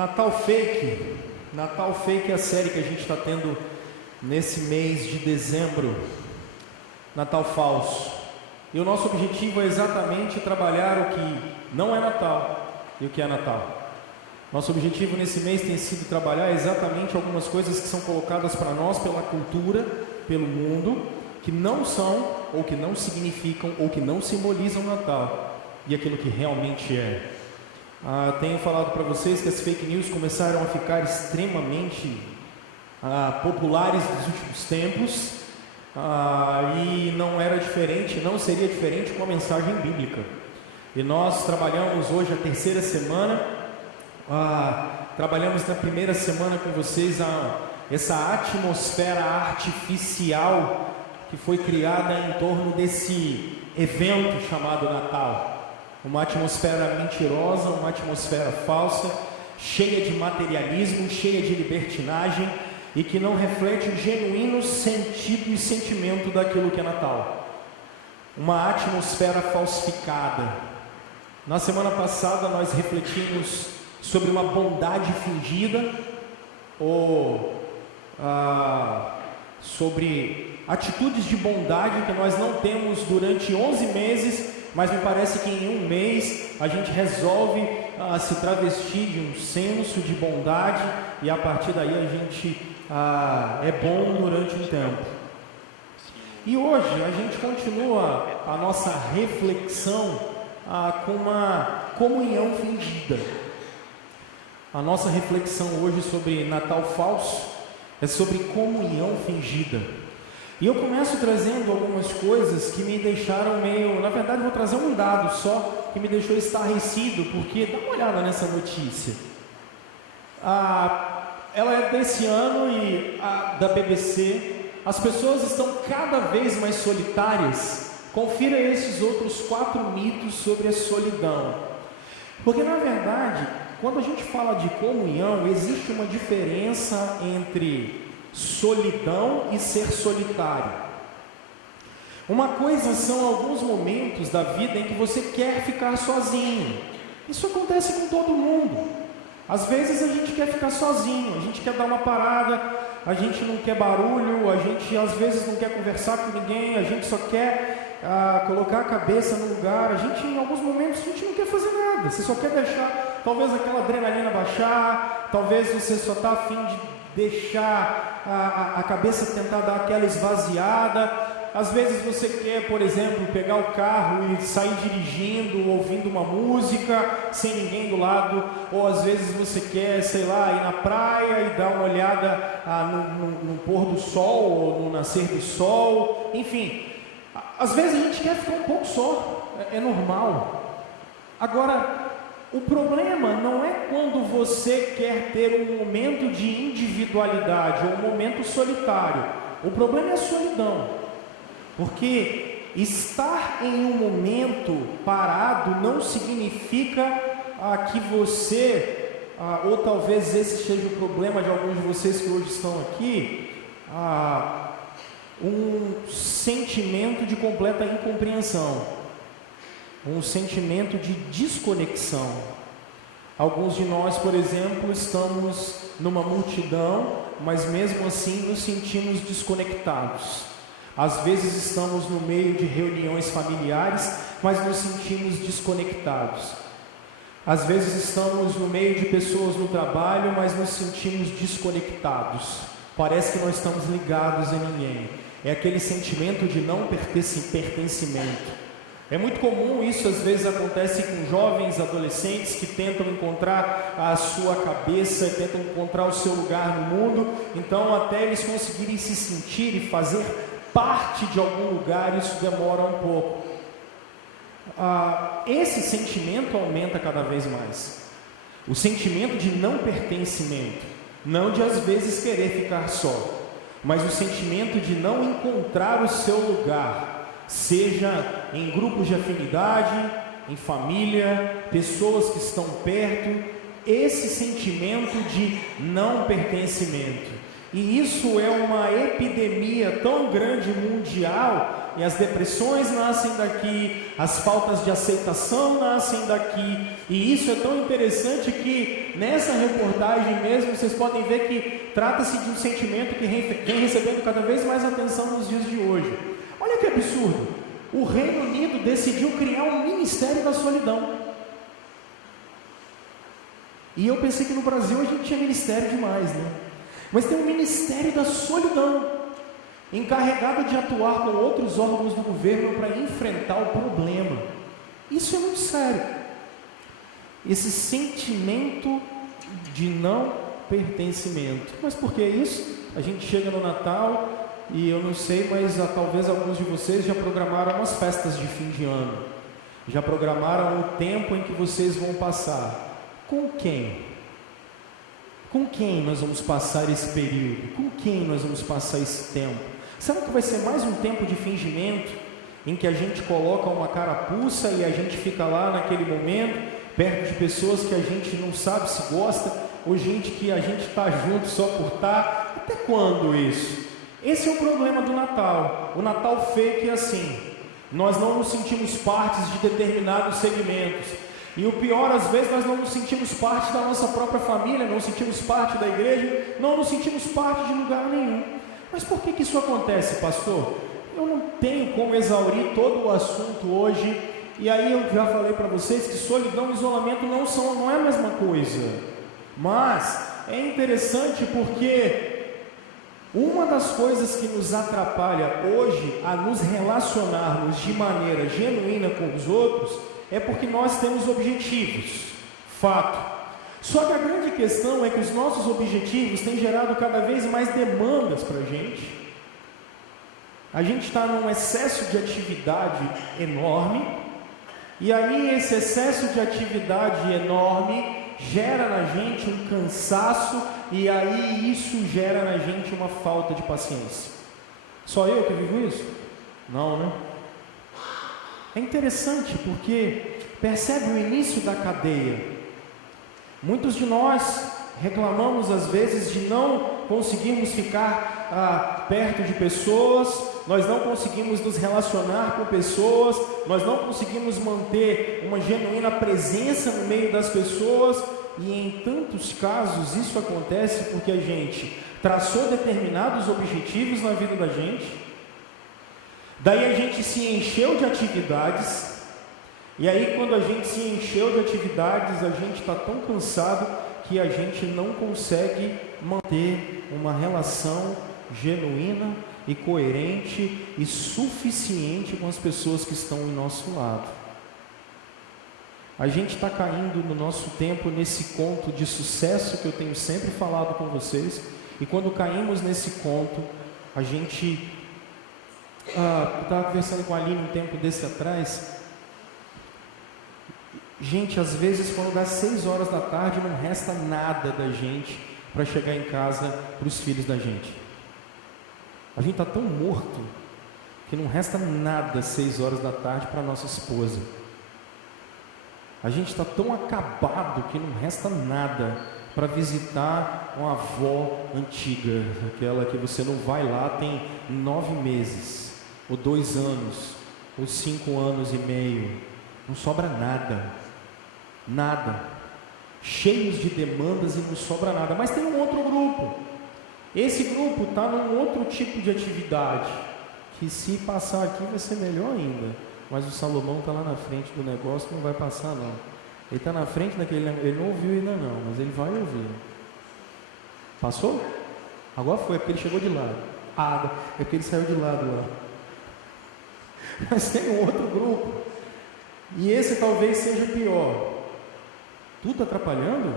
Natal Fake. Natal Fake é a série que a gente está tendo nesse mês de dezembro. Natal Falso. E o nosso objetivo é exatamente trabalhar o que não é Natal e o que é Natal. Nosso objetivo nesse mês tem sido trabalhar exatamente algumas coisas que são colocadas para nós pela cultura, pelo mundo, que não são, ou que não significam, ou que não simbolizam Natal, e aquilo que realmente é. Tenho falado para vocês que as fake news começaram a ficar extremamente populares nos últimos tempos, e não era diferente, não seria diferente com a mensagem bíblica. E nós trabalhamos hoje a terceira semana, trabalhamos na primeira semana com vocês essa atmosfera artificial que foi criada em torno desse evento chamado Natal. Uma atmosfera mentirosa, uma atmosfera falsa, cheia de materialismo, cheia de libertinagem e que não reflete o genuíno sentido e sentimento daquilo que é Natal. Uma atmosfera falsificada. Na semana passada nós refletimos sobre uma bondade fingida ou sobre atitudes de bondade que nós não temos durante 11 meses, mas me parece que em um mês a gente resolve se travestir de um senso de bondade e a partir daí a gente é bom durante um tempo. E hoje a gente continua a nossa reflexão com uma comunhão fingida. A nossa reflexão hoje sobre Natal Falso é sobre comunhão fingida. E eu começo trazendo algumas coisas que me deixaram meio... Na verdade, vou trazer um dado só que me deixou estarrecido, porque dá uma olhada nessa notícia. Ela é desse ano e da BBC. As pessoas estão cada vez mais solitárias. Confira esses outros 4 mitos sobre a solidão. Porque, na verdade, quando a gente fala de comunhão, existe uma diferença entre solidão e ser solitário. Uma coisa são alguns momentos da vida em que você quer ficar sozinho. Isso acontece com todo mundo. Às vezes a gente quer ficar sozinho, a gente quer dar uma parada, a gente não quer barulho, a gente às vezes não quer conversar com ninguém, a gente só quer colocar a cabeça no lugar. A gente, em alguns momentos, a gente não quer fazer nada. Você só quer deixar, talvez, aquela adrenalina baixar, talvez você só está a fim de deixar a cabeça tentar dar aquela esvaziada. Às vezes você quer, por exemplo, pegar o carro e sair dirigindo, ouvindo uma música, sem ninguém do lado. Ou às vezes você quer, sei lá, ir na praia e dar uma olhada no pôr do sol, ou no nascer do sol. Enfim, às vezes a gente quer ficar um pouco só, é normal. Agora, o problema não é quando você quer ter um momento de individualidade ou um momento solitário. O problema é a solidão. Porque estar em um momento parado não significa que você, ou talvez esse seja o problema de alguns de vocês que hoje estão aqui, um sentimento de completa incompreensão. Um sentimento de desconexão. Alguns de nós, por exemplo, estamos numa multidão, mas mesmo assim nos sentimos desconectados. Às vezes estamos no meio de reuniões familiares, mas nos sentimos desconectados. Às vezes estamos no meio de pessoas no trabalho, mas nos sentimos desconectados. Parece que nós estamos ligados a ninguém. É aquele sentimento de não pertencimento. É muito comum isso, às vezes acontece com jovens, adolescentes que tentam encontrar a sua cabeça, tentam encontrar o seu lugar no mundo. Então, até eles conseguirem se sentir e fazer parte de algum lugar, isso demora um pouco. Esse sentimento aumenta cada vez mais. O sentimento de não pertencimento, não de às vezes querer ficar só, mas o sentimento de não encontrar o seu lugar. Seja em grupos de afinidade, em família, pessoas que estão perto, esse sentimento de não pertencimento. E isso é uma epidemia tão grande e as depressões nascem daqui, as faltas de aceitação nascem daqui, E isso é tão interessante que nessa reportagem mesmo vocês podem ver que trata-se de um sentimento que vem recebendo cada vez mais atenção nos dias de hoje. Olha que absurdo! O Reino Unido decidiu criar um Ministério da Solidão. E eu pensei que no Brasil a gente tinha ministério demais, né? Mas tem um Ministério da Solidão, encarregado de atuar com outros órgãos do governo para enfrentar o problema. Isso é muito sério. Esse sentimento de não pertencimento. Mas por que isso? A gente chega no Natal e eu não sei, mas talvez alguns de vocês já programaram umas festas de fim de ano. Já programaram o tempo em que vocês vão passar. Com quem? Com quem nós vamos passar esse período? Com quem nós vamos passar esse tempo? Será que vai ser mais um tempo de fingimento, em que a gente coloca uma carapuça e a gente fica lá naquele momento, perto de pessoas que a gente não sabe se gosta, ou gente que a gente está junto só por estar? Até quando isso? Esse é o problema do Natal. O Natal fake é assim. Nós não nos sentimos partes de determinados segmentos. E o pior, às vezes, nós não nos sentimos parte da nossa própria família, não nos sentimos parte da igreja, não nos sentimos parte de lugar nenhum. Mas por que isso acontece, pastor? Eu não tenho como exaurir todo o assunto hoje. E aí eu já falei para vocês que solidão e isolamento não é a mesma coisa. Mas é interessante porque uma das coisas que nos atrapalha hoje a nos relacionarmos de maneira genuína com os outros é porque nós temos objetivos. Fato. Só que a grande questão é que os nossos objetivos têm gerado cada vez mais demandas para a gente. A gente está num excesso de atividade enorme. E aí esse excesso de atividade enorme gera na gente um cansaço, e aí isso gera na gente uma falta de paciência. Só eu que vivo isso? Não, né? É interessante porque percebe o início da cadeia. Muitos de nós reclamamos às vezes de não conseguirmos ficar perto de pessoas, nós não conseguimos nos relacionar com pessoas, nós não conseguimos manter uma genuína presença no meio das pessoas, e em tantos casos isso acontece porque a gente traçou determinados objetivos na vida da gente, daí a gente se encheu de atividades, e aí quando a gente se encheu de atividades, a gente está tão cansado que a gente não consegue manter uma relação genuína e coerente e suficiente com as pessoas que estão ao nosso lado. A gente está caindo no nosso tempo nesse conto de sucesso que eu tenho sempre falado com vocês, e quando caímos nesse conto, a gente estava conversando com a Aline um tempo desse atrás. Gente, às vezes quando dá 6 horas da tarde não resta nada da gente para chegar em casa para os filhos da gente. A gente está tão morto que não resta nada 6 horas da tarde para nossa esposa. A gente está tão acabado que não resta nada para visitar uma avó antiga, aquela que você não vai lá tem 9 meses, ou 2 anos, ou 5 anos e meio. Não sobra nada. Nada, cheios de demandas e não sobra nada. Mas tem um outro grupo. Esse grupo está num outro tipo de atividade, que se passar aqui vai ser melhor ainda. Mas o Salomão está lá na frente do negócio, não vai passar não. Ele está na frente daquele negócio, ele não ouviu ainda não, mas ele vai ouvir. Passou? Agora foi, é porque ele chegou de lado. Água, é porque ele saiu de lado lá. Mas tem um outro grupo, e esse talvez seja pior. Tudo atrapalhando?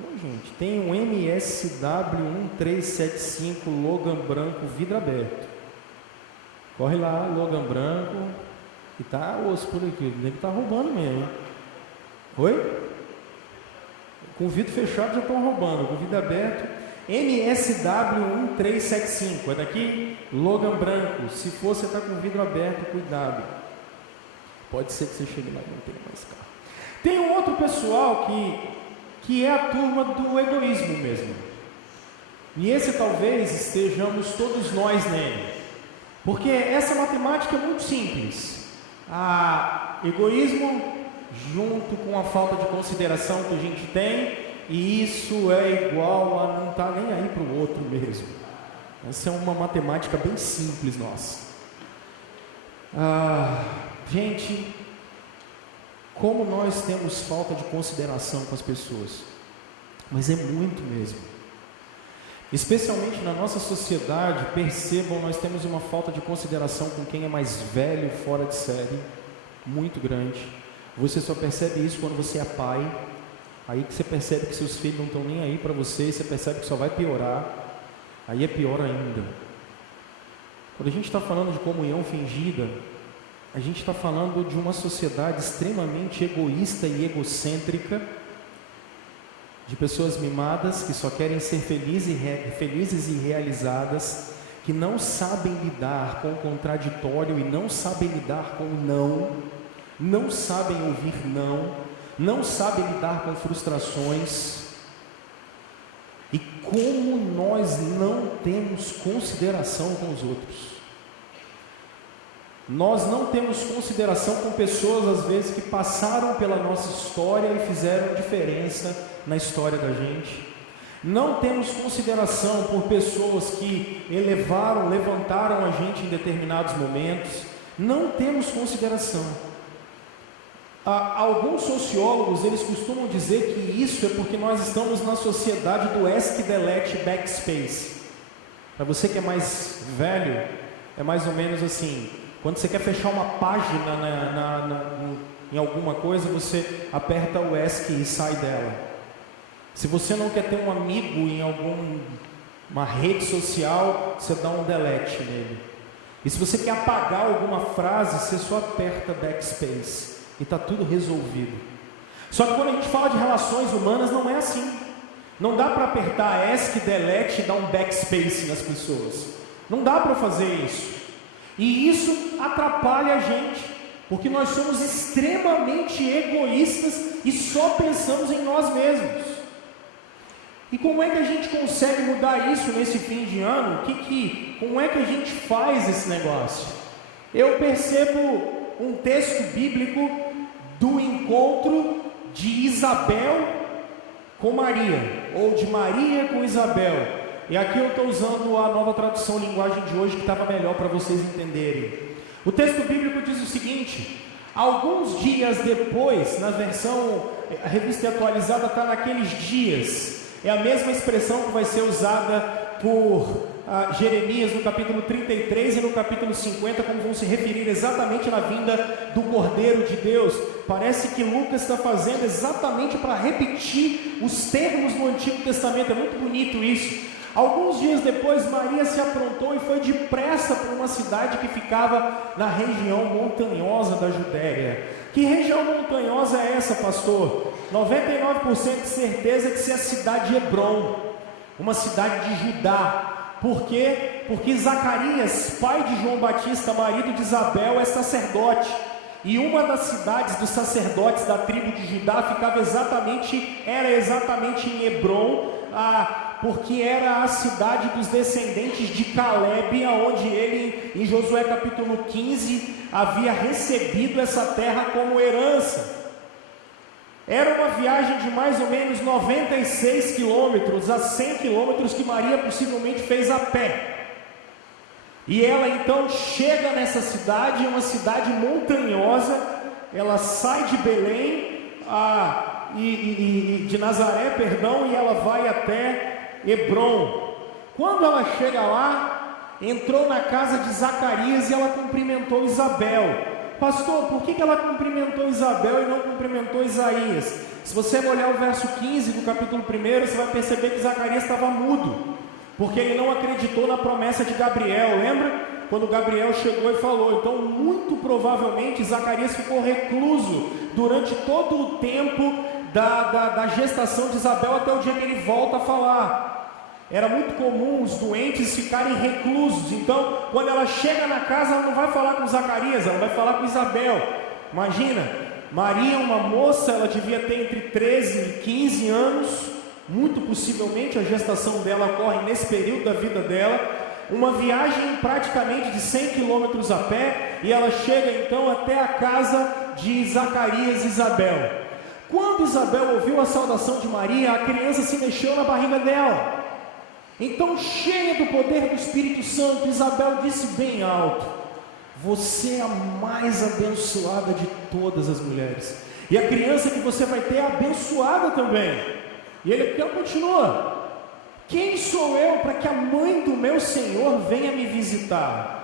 Bom, gente, tem um MSW1375 Logan branco, vidro aberto. Corre lá, Logan branco. E tá osso por aqui. Deve estar roubando mesmo, hein? Oi? Com o vidro fechado já estão roubando. Com o vidro aberto. MSW1375. É daqui? Logan branco. Se for, você está com o vidro aberto, cuidado. Pode ser que você chegue lá e não tenha mais carro. Tem um outro pessoal que é a turma do egoísmo mesmo. E esse talvez estejamos todos nós nele. Porque essa matemática é muito simples. Egoísmo junto com a falta de consideração que a gente tem, e isso é igual a não estar nem aí para o outro mesmo. Essa é uma matemática bem simples nossa. Gente, como nós temos falta de consideração com as pessoas, mas é muito mesmo. Especialmente na nossa sociedade, percebam, nós temos uma falta de consideração com quem é mais velho, fora de série, muito grande. Você só percebe isso quando você é pai, aí que você percebe que seus filhos não estão nem aí para você, e você percebe que só vai piorar, aí é pior ainda. Quando a gente está falando de comunhão fingida, a gente está falando de uma sociedade extremamente egoísta e egocêntrica, de pessoas mimadas que só querem ser felizes e realizadas, que não sabem lidar com o contraditório e não sabem lidar com o não sabem ouvir não sabem lidar com frustrações. E como nós não temos consideração com os outros. Nós não temos consideração com pessoas, às vezes, que passaram pela nossa história e fizeram diferença na história da gente. Não temos consideração por pessoas que levantaram a gente em determinados momentos. Não temos consideração. Alguns sociólogos, eles costumam dizer que isso é porque nós estamos na sociedade do ESC, delete, backspace. Para você que é mais velho, é mais ou menos assim: quando você quer fechar uma página em alguma coisa, você aperta o ESC e sai dela. Se você não quer ter um amigo em alguma rede social, você dá um delete nele. E se você quer apagar alguma frase, você só aperta backspace e está tudo resolvido. Só que quando a gente fala de relações humanas, não é assim. Não dá para apertar ESC, delete e dar um backspace nas pessoas. Não dá para fazer isso. E isso atrapalha a gente, porque nós somos extremamente egoístas e só pensamos em nós mesmos. E como é que a gente consegue mudar isso nesse fim de ano? Como é que a gente faz esse negócio? Eu percebo um texto bíblico do encontro de Isabel com Maria, ou de Maria com Isabel. E aqui eu estou usando a nova tradução linguagem de hoje, que estava melhor para vocês entenderem. O texto bíblico diz o seguinte: alguns dias depois, na versão, a revista atualizada está naqueles dias. É a mesma expressão que vai ser usada por Jeremias no capítulo 33 e no capítulo 50, como vão se referir exatamente na vinda do Cordeiro de Deus. Parece que Lucas está fazendo exatamente para repetir os termos do Antigo Testamento. É muito bonito isso. Alguns dias depois, Maria se aprontou e foi depressa para uma cidade que ficava na região montanhosa da Judéia. Que região montanhosa é essa, pastor? 99% de certeza que isso é a cidade de Hebrom, uma cidade de Judá. Por quê? Porque Zacarias, pai de João Batista, marido de Isabel, é sacerdote. E uma das cidades dos sacerdotes da tribo de Judá era exatamente em Hebrom, porque era a cidade dos descendentes de Calebe, aonde ele, em Josué capítulo 15, havia recebido essa terra como herança. Era uma viagem de mais ou menos 96 quilômetros a 100 quilômetros que Maria possivelmente fez a pé. E ela então chega nessa cidade, uma cidade montanhosa. Ela sai de Belém, de Nazaré, e ela vai até Hebrom. Quando ela chega lá, entrou na casa de Zacarias e ela cumprimentou Isabel. Pastor, por que ela cumprimentou Isabel e não cumprimentou Isaías? Se você olhar o verso 15 do capítulo 1, você vai perceber que Zacarias estava mudo, porque ele não acreditou na promessa de Gabriel. Lembra? Quando Gabriel chegou e falou. Então, muito provavelmente, Zacarias ficou recluso durante todo o tempo da gestação de Isabel, até o dia que ele volta a falar. Era muito comum os doentes ficarem reclusos. Então, quando ela chega na casa, ela não vai falar com Zacarias, ela vai falar com Isabel. Imagina, Maria, uma moça, ela devia ter entre 13 e 15 anos. Muito possivelmente a gestação dela ocorre nesse período da vida dela. Uma viagem praticamente de 100 quilômetros a pé. E ela chega então até a casa de Zacarias e Isabel. Quando Isabel ouviu a saudação de Maria, a criança se mexeu na barriga dela. Então, cheia do poder do Espírito Santo, Isabel disse bem alto: você é a mais abençoada de todas as mulheres, e a criança que você vai ter é abençoada também. E ele continua: quem sou eu para que a mãe do meu Senhor venha me visitar?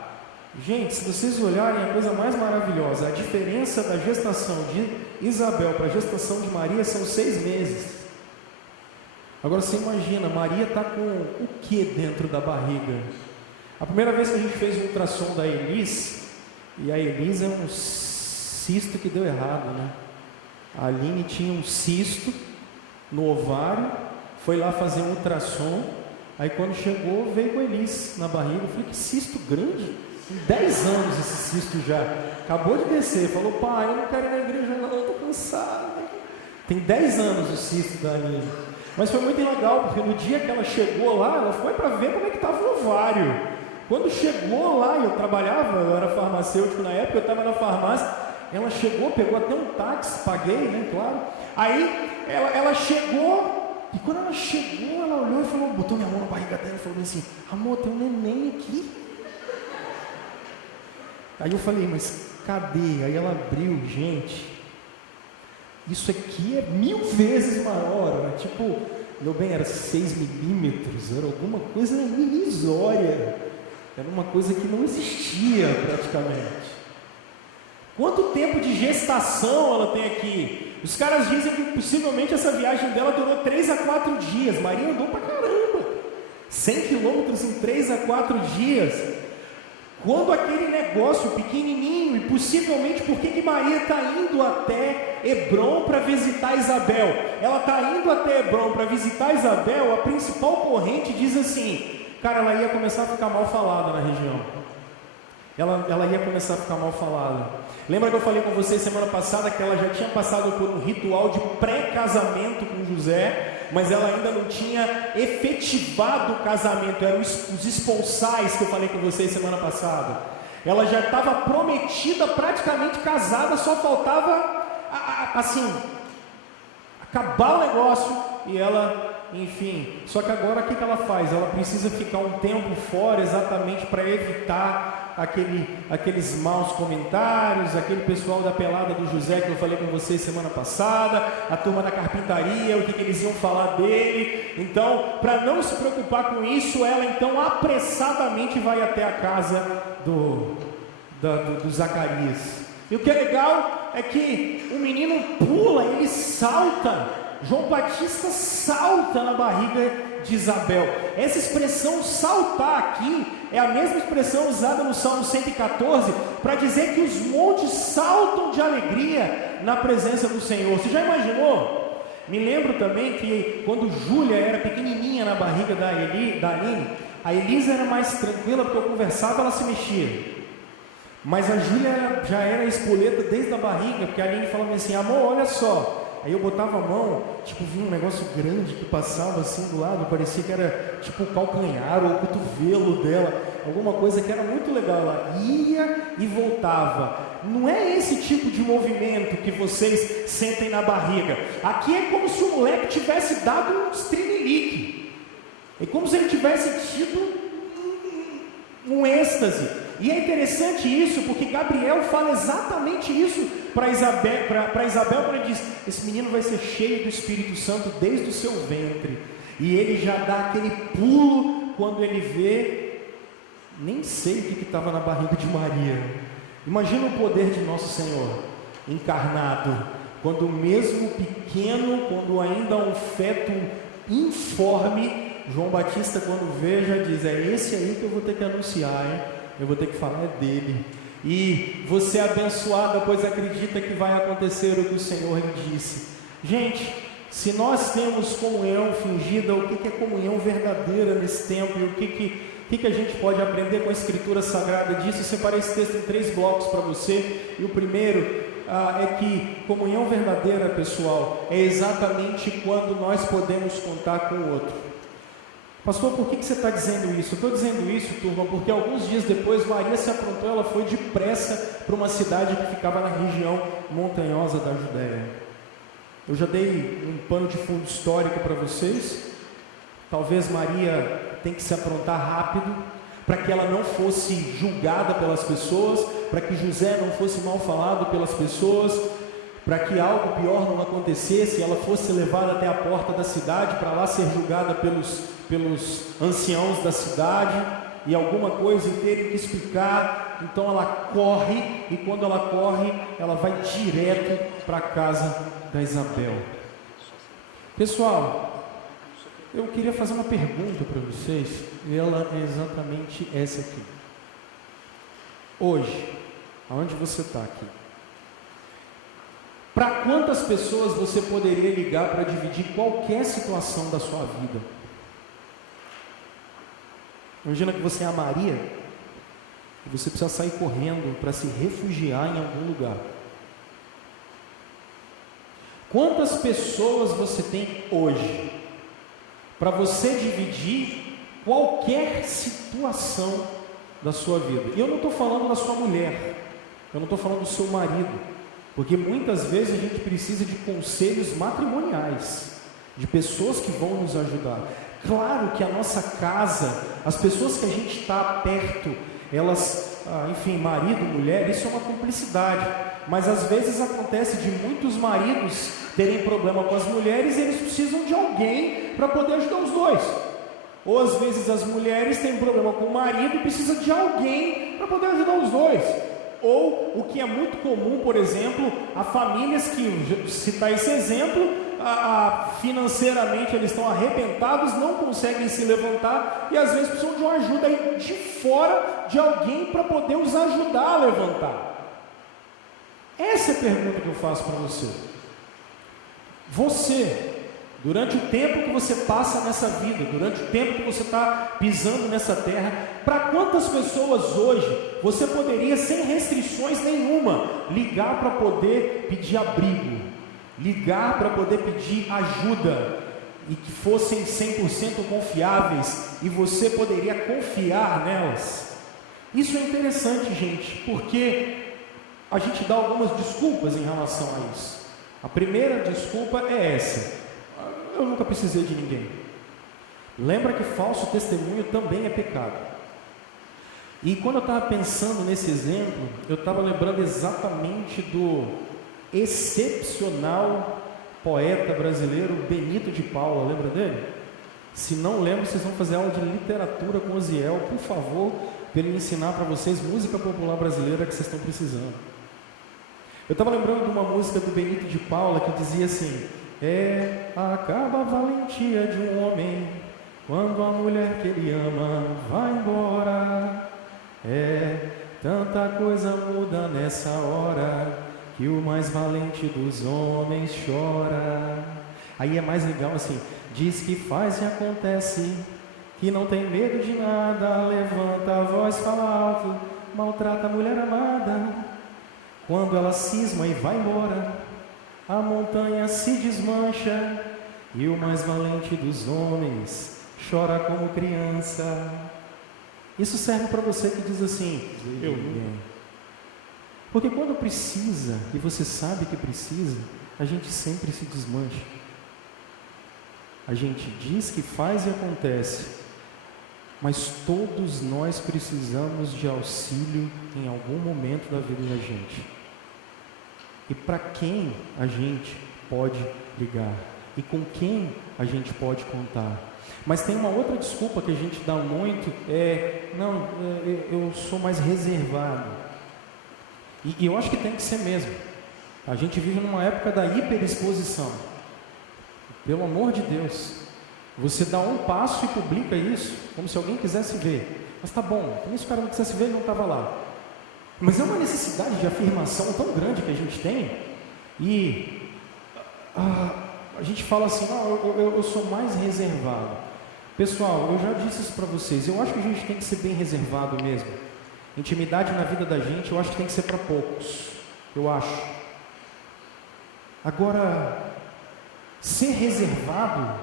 Gente, se vocês olharem, a coisa mais maravilhosa, a diferença da gestação de Isabel para a gestação de Maria são 6 meses. Agora você imagina, Maria está com o que dentro da barriga? A primeira vez que a gente fez o ultrassom da Elis, e a Elis é um cisto que deu errado, né? A Aline tinha um cisto no ovário, foi lá fazer um ultrassom, aí quando chegou, veio com a Elis na barriga. Eu falei: que cisto grande, tem 10 anos esse cisto já, acabou de descer. Falou: pai, eu não quero ir na igreja não, estou cansado. Tem 10 anos o cisto da Aline. Mas foi muito legal, porque no dia que ela chegou lá, ela foi para ver como é que estava o ovário. Quando chegou lá, eu trabalhava, eu era farmacêutico na época, eu estava na farmácia, ela chegou, pegou até um táxi, paguei, né, claro. Aí ela chegou, e quando ela chegou, ela olhou e falou, botou minha mão na barriga dela e falou assim: amor, tem um neném aqui. Aí eu falei: mas cadê? Aí ela abriu, gente. Isso aqui é 1000 vezes maior, né? Tipo, meu bem, era 6 milímetros, era alguma coisa irrisória, era uma coisa que não existia praticamente. Quanto tempo de gestação ela tem aqui? Os caras dizem que possivelmente essa viagem dela durou 3 a 4 dias, Maria andou pra caramba, 100 quilômetros em 3 a 4 dias. Quando aquele negócio pequenininho, e possivelmente por que Maria está indo até Hebrom para visitar Isabel? Ela está indo até Hebrom para visitar Isabel, a principal corrente diz assim, cara, ela ia começar a ficar mal falada na região. Ela ia começar a ficar mal falada. Lembra que eu falei com vocês semana passada que ela já tinha passado por um ritual de pré-casamento com José, mas ela ainda não tinha efetivado o casamento, eram os esponsais que eu falei com vocês semana passada. Ela já estava prometida, praticamente casada, só faltava, assim, acabar o negócio e ela, enfim. Só que agora o que ela faz? Ela precisa ficar um tempo fora exatamente para evitar aqueles maus comentários, aquele pessoal da pelada do José que eu falei com vocês semana passada, a turma da carpintaria, o que eles iam falar dele. Então, para não se preocupar com isso, ela então apressadamente vai até a casa do Zacarias. E o que é legal é que o menino pula, ele salta. João Batista salta na barriga de Isabel. Essa expressão saltar aqui é a mesma expressão usada no Salmo 114 para dizer que os montes saltam de alegria na presença do Senhor. Você já imaginou? Me lembro também que quando Júlia era pequenininha na barriga da Aline, a Elisa era mais tranquila porque eu conversava, ela se mexia. Mas a Júlia já era espoleta desde a barriga, porque a Aline falava assim: amor, olha só. Aí eu botava a mão, tipo, vinha um negócio grande que passava assim do lado, parecia que era tipo o calcanhar ou o cotovelo dela, alguma coisa que era muito legal. Ela ia e voltava. Não é esse tipo de movimento que vocês sentem na barriga. Aqui é como se o moleque tivesse dado um streamlink. É como se ele tivesse tido um êxtase. E é interessante isso, porque Gabriel fala exatamente isso para Isabel, quando ele diz: esse menino vai ser cheio do Espírito Santo desde o seu ventre. E ele já dá aquele pulo quando ele vê, nem sei o que estava na barriga de Maria. Imagina o poder de nosso Senhor encarnado, quando mesmo pequeno, quando ainda um feto informe, João Batista, quando vê, já diz: é esse aí que eu vou ter que anunciar, hein? Eu vou ter que falar dele. E você é abençoada, pois acredita que vai acontecer o que o Senhor lhe disse. Gente, se nós temos comunhão fingida, o que é comunhão verdadeira nesse tempo? E o que a gente pode aprender com a Escritura Sagrada disso? Eu separei esse texto em 3 blocos para você. E o primeiro é que comunhão verdadeira, pessoal, é exatamente quando nós podemos contar com o outro. Pastor, por que você está dizendo isso? Eu estou dizendo isso, turma, porque alguns dias depois Maria se aprontou, ela foi depressa para uma cidade que ficava na região montanhosa da Judéia. Eu já dei um pano de fundo histórico para vocês. Talvez Maria tenha que se aprontar rápido, para que ela não fosse julgada pelas pessoas, para que José não fosse mal falado pelas pessoas, para que algo pior não acontecesse, ela fosse levada até a porta da cidade, para lá ser julgada pelos anciãos da cidade, e alguma coisa terem que explicar. Então ela corre, e quando ela corre, ela vai direto para a casa da Isabel. Pessoal, eu queria fazer uma pergunta para vocês, e ela é exatamente essa aqui. Hoje, aonde você está aqui? Para quantas pessoas você poderia ligar para dividir qualquer situação da sua vida? Imagina que você é a Maria e você precisa sair correndo para se refugiar em algum lugar. Quantas pessoas você tem hoje para você dividir qualquer situação da sua vida? E eu não estou falando da sua mulher, eu não estou falando do seu marido, porque muitas vezes a gente precisa de conselhos matrimoniais, de pessoas que vão nos ajudar. Claro que a nossa casa, as pessoas que a gente está perto, elas, enfim, marido, mulher, isso é uma cumplicidade, mas às vezes acontece de muitos maridos terem problema com as mulheres e eles precisam de alguém para poder ajudar os dois. Ou às vezes as mulheres têm problema com o marido e precisam de alguém para poder ajudar os dois. Ou, o que é muito comum, por exemplo, há famílias que, citar esse exemplo, financeiramente eles estão arrebentados, não conseguem se levantar e às vezes precisam de uma ajuda aí de fora, de alguém para poder os ajudar a levantar. Essa é a pergunta que eu faço para você. Você, durante o tempo que você passa nessa vida, durante o tempo que você está pisando nessa terra, para quantas pessoas hoje você poderia, sem restrições nenhuma, ligar para poder pedir abrigo, ligar para poder pedir ajuda, e que fossem 100% confiáveis, e você poderia confiar nelas? Isso é interessante, gente, porque a gente dá algumas desculpas em relação a isso. A primeira desculpa é essa: eu nunca precisei de ninguém. Lembra que falso testemunho também é pecado. E quando eu estava pensando nesse exemplo, eu estava lembrando exatamente do excepcional poeta brasileiro Benito de Paula. Lembra dele? Se não lembra, vocês vão fazer aula de literatura com Osiel, por favor, para ele ensinar para vocês música popular brasileira que vocês estão precisando. Eu estava lembrando de uma música do Benito de Paula que dizia assim: acaba a valentia de um homem quando a mulher que ele ama vai embora. Tanta coisa muda nessa hora que o mais valente dos homens chora. Aí é mais legal assim: diz que faz e acontece, que não tem medo de nada, levanta a voz, fala alto, maltrata a mulher amada. Quando ela cisma e vai embora, a montanha se desmancha e o mais valente dos homens chora como criança. Isso serve para você que diz assim: eu não. Porque quando precisa, e você sabe que precisa, a gente sempre se desmancha. A gente diz que faz e acontece, mas todos nós precisamos de auxílio em algum momento da vida da gente. E para quem a gente pode ligar? E com quem a gente pode contar? Mas tem uma outra desculpa que a gente dá muito, eu sou mais reservado. E eu acho que tem que ser mesmo. A gente vive numa época da hiperexposição. Pelo amor de Deus, você dá um passo e publica isso, como se alguém quisesse ver. Mas tá bom, como se o cara não quisesse ver, ele não estava lá. Mas é uma necessidade de afirmação tão grande que a gente tem, e a gente fala assim: eu sou mais reservado. Pessoal, eu já disse isso para vocês, eu acho que a gente tem que ser bem reservado mesmo. Intimidade na vida da gente, eu acho que tem que ser para poucos, eu acho. Agora, ser reservado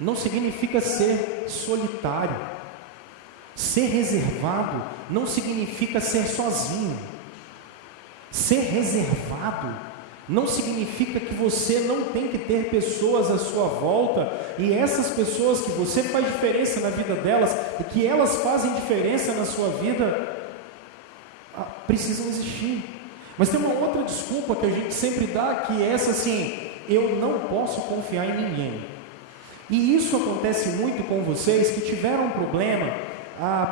não significa ser solitário. Ser reservado não significa ser sozinho. Ser reservado não significa que você não tem que ter pessoas à sua volta, e essas pessoas que você faz diferença na vida delas, e que elas fazem diferença na sua vida, precisam existir. Mas tem uma outra desculpa que a gente sempre dá, que é essa assim: eu não posso confiar em ninguém. E isso acontece muito com vocês que tiveram um problema,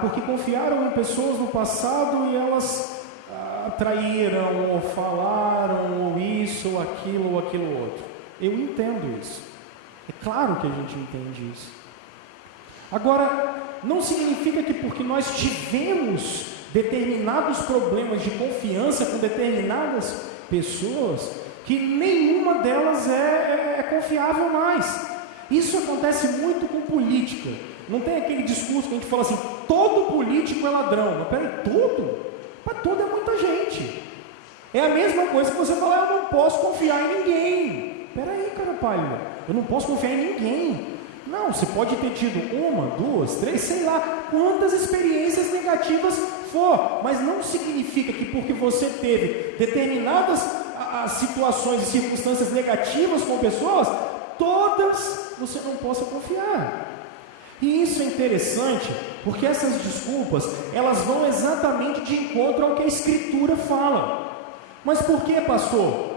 porque confiaram em pessoas no passado e elas traíram, ou falaram, ou isso, ou aquilo outro. Eu entendo isso. É claro que a gente entende isso. Agora, não significa que porque nós tivemos determinados problemas de confiança com determinadas pessoas, que nenhuma delas é confiável mais. Isso acontece muito com política. Não tem aquele discurso que a gente fala assim: todo político é ladrão. Mas peraí, todo? Mas todo é muita gente. É a mesma coisa que você falar: eu não posso confiar em ninguém. Peraí, cara pálida, eu não posso confiar em ninguém. Não, você pode ter tido uma, duas, três, sei lá, quantas experiências negativas for, mas não significa que porque você teve determinadas situações e circunstâncias negativas com pessoas, todas você não possa confiar. E isso é interessante, porque essas desculpas, elas vão exatamente de encontro ao que a Escritura fala. Mas por que, pastor?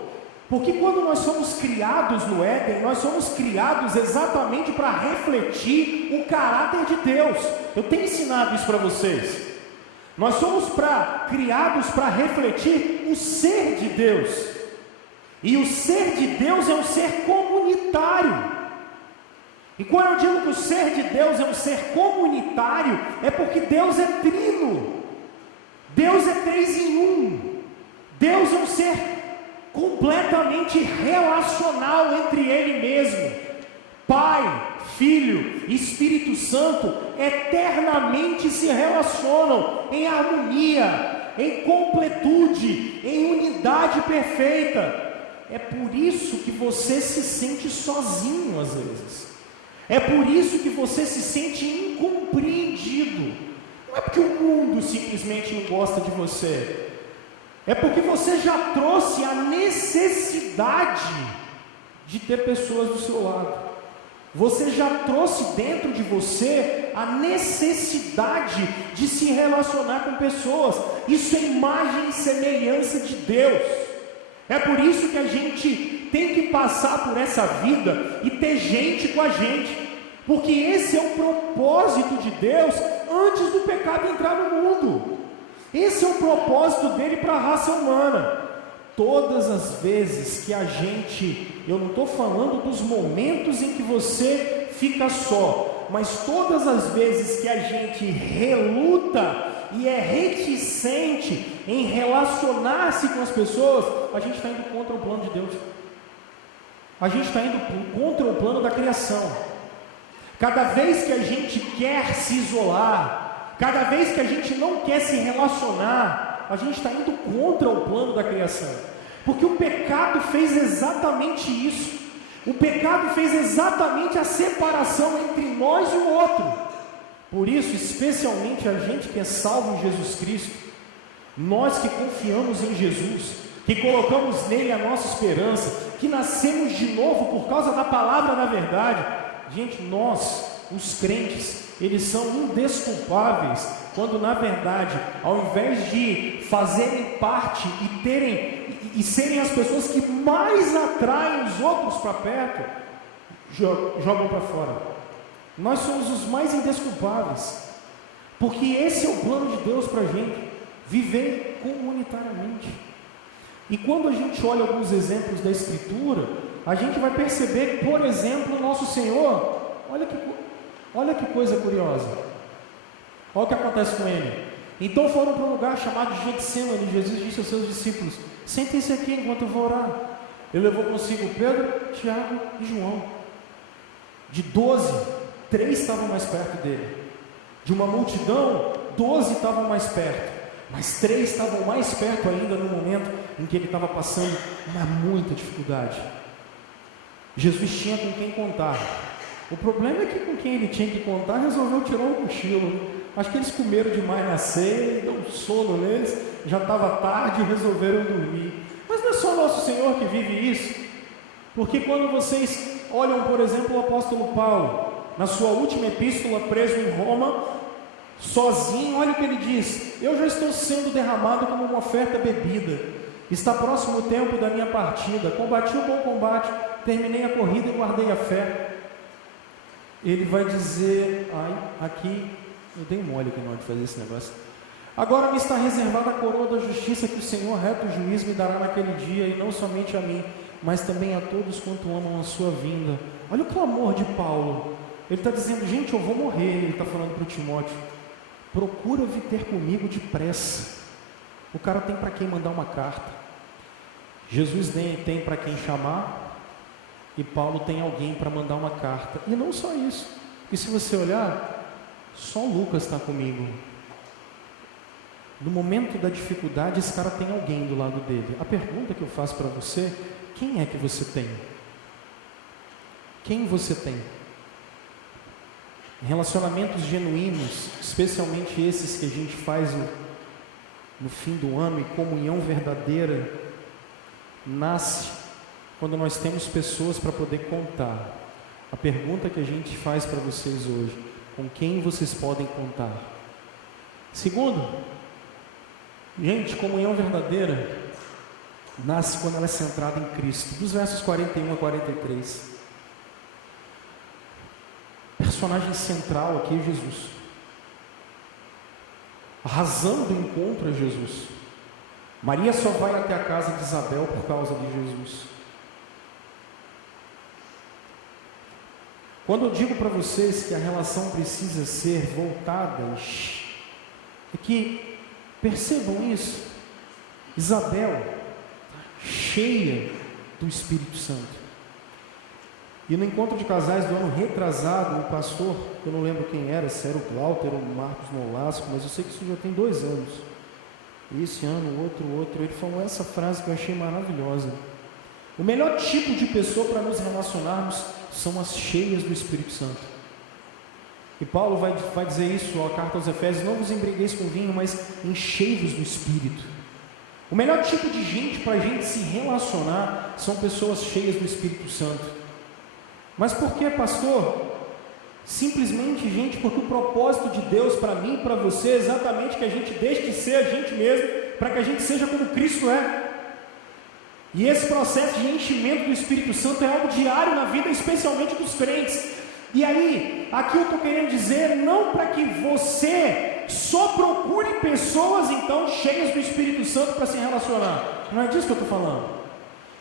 Porque quando nós somos criados no Éden, nós somos criados exatamente para refletir o caráter de Deus. Eu tenho ensinado isso para vocês. Nós somos criados para refletir o ser de Deus. E o ser de Deus é um ser comunitário. E quando eu digo que o ser de Deus é um ser comunitário, é porque Deus é trino. Deus é 3 em 1. Deus é um ser completamente relacional entre Ele mesmo. Pai, Filho e Espírito Santo eternamente se relacionam em harmonia, em completude, em unidade perfeita. É por isso que você se sente sozinho às vezes. É por isso que você se sente incompreendido. Não é porque o mundo simplesmente não gosta de você. É porque você já trouxe a necessidade de ter pessoas do seu lado. Você já trouxe dentro de você a necessidade de se relacionar com pessoas. Isso é imagem e semelhança de Deus. É por isso que a gente tem que passar por essa vida e ter gente com a gente. Porque esse é o propósito de Deus antes do pecado entrar no mundo. Esse é o propósito dele para a raça humana. Todas as vezes que a gente, eu não estou falando dos momentos em que você fica só, mas todas as vezes que a gente reluta e é reticente em relacionar-se com as pessoas, a gente está indo contra o plano de Deus. A gente está indo contra o plano da criação. Cada vez que a gente quer se isolar, cada vez que a gente não quer se relacionar, a gente está indo contra o plano da criação. Porque o pecado fez exatamente isso. O pecado fez exatamente a separação entre nós e o outro. Por isso, especialmente a gente que é salvo em Jesus Cristo, nós que confiamos em Jesus, que colocamos nele a nossa esperança, que nascemos de novo por causa da palavra da verdade, gente, nós, os crentes, eles são indesculpáveis, quando na verdade, ao invés de fazerem parte e serem as pessoas que mais atraem os outros para perto, jogam para fora. Nós somos os mais indesculpáveis, porque esse é o plano de Deus para a gente, viver comunitariamente. E quando a gente olha alguns exemplos da Escritura, a gente vai perceber que, por exemplo, o nosso Senhor, olha que coisa curiosa. Olha o que acontece com ele. Então foram para um lugar chamado Getsemane. Jesus disse aos seus discípulos: sentem-se aqui enquanto eu vou orar. Ele levou consigo Pedro, Tiago e João. De 12, 3 estavam mais perto dele. De uma multidão, 12 estavam mais perto. Mas 3 estavam mais perto ainda no momento em que ele estava passando muita dificuldade. Jesus tinha com quem contar. O problema é que com quem ele tinha que contar resolveu tirar um cochilo. Acho que eles comeram demais na ceia, deu um sono neles, já estava tarde e resolveram dormir. Mas não é só nosso Senhor que vive isso. Porque quando vocês olham, por exemplo, o apóstolo Paulo, na sua última epístola, preso em Roma, sozinho, olha o que ele diz: eu já estou sendo derramado como uma oferta bebida, está próximo o tempo da minha partida, combati o bom combate, terminei a corrida e guardei a fé. Ele vai dizer, aqui, eu dei mole aqui na hora de fazer esse negócio. Agora me está reservada a coroa da justiça que o Senhor, reto juiz, me dará naquele dia, e não somente a mim, mas também a todos quanto amam a sua vinda. Olha o clamor de Paulo. Ele está dizendo, gente, eu vou morrer. Ele está falando para o Timóteo, procura vir ter comigo depressa. O cara tem para quem mandar uma carta, Jesus tem para quem chamar, e Paulo tem alguém para mandar uma carta. E não só isso, e se você olhar, só Lucas está comigo. No momento da dificuldade, esse cara tem alguém do lado dele. A pergunta que eu faço para você, quem é que você tem? Quem você tem? Relacionamentos genuínos, especialmente esses que a gente faz no fim do ano, e comunhão verdadeira, nasce quando nós temos pessoas para poder contar. A pergunta que a gente faz para vocês hoje, com quem vocês podem contar? Segundo, gente, comunhão verdadeira nasce quando ela é centrada em Cristo. Dos versos 41 a 43. Personagem central aqui é Jesus. A razão do encontro é Jesus. Maria só vai até a casa de Isabel por causa de Jesus. Quando eu digo para vocês que a relação precisa ser voltada, é que, percebam isso, Isabel cheia do Espírito Santo. E no encontro de casais do ano retrasado, o pastor, eu não lembro quem era, se era o Glauter ou o Marcos Nolasco, mas eu sei que isso já tem 2 anos. E esse ano, outro, ele falou essa frase que eu achei maravilhosa. O melhor tipo de pessoa para nos relacionarmos são as cheias do Espírito Santo. E Paulo vai dizer isso, a carta aos Efésios: não vos embriagueis com vinho, mas enchei-vos do Espírito. O melhor tipo de gente para a gente se relacionar são pessoas cheias do Espírito Santo. Mas por que, pastor? Simplesmente, gente, porque o propósito de Deus para mim e para você é exatamente que a gente deixe de ser a gente mesmo, para que a gente seja como Cristo é. E esse processo de enchimento do Espírito Santo é algo diário na vida, especialmente dos crentes. E aí, aqui eu estou querendo dizer, não para que você só procure pessoas então cheias do Espírito Santo para se relacionar. Não é disso que eu estou falando.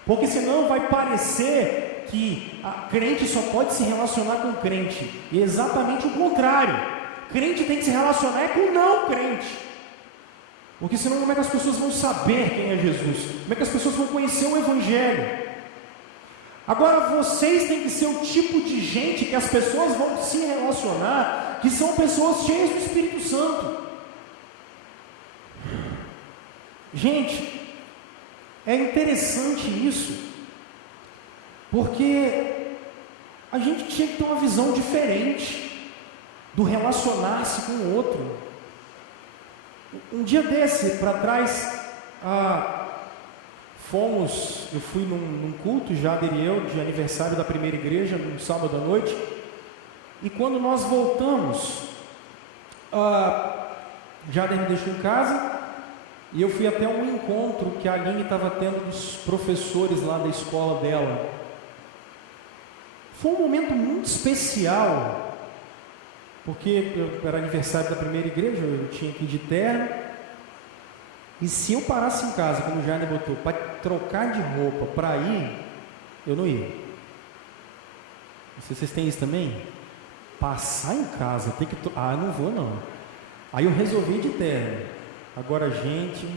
Porque senão vai parecer que a crente só pode se relacionar com crente. E é exatamente o contrário. Crente tem que se relacionar com não crente. Porque senão como é que as pessoas vão saber quem é Jesus? Como é que as pessoas vão conhecer o Evangelho? Agora vocês têm que ser o tipo de gente que as pessoas vão se relacionar, que são pessoas cheias do Espírito Santo. Gente, é interessante isso, porque a gente tinha que ter uma visão diferente do relacionar-se com o outro. Um dia desse para trás, eu fui num culto, Jader e eu, de aniversário da primeira igreja, num sábado à noite, e quando nós voltamos, Jader me deixou em casa, e eu fui até um encontro que a Aline estava tendo dos professores lá da escola dela. Foi um momento muito especial, porque era aniversário da primeira igreja, eu tinha que ir de terno, e se eu parasse em casa, como o Jader botou, para trocar de roupa, para ir, eu não ia. Não sei se vocês têm isso também? Passar em casa, tem que... não vou não. Aí eu resolvi ir de terno. Agora, gente,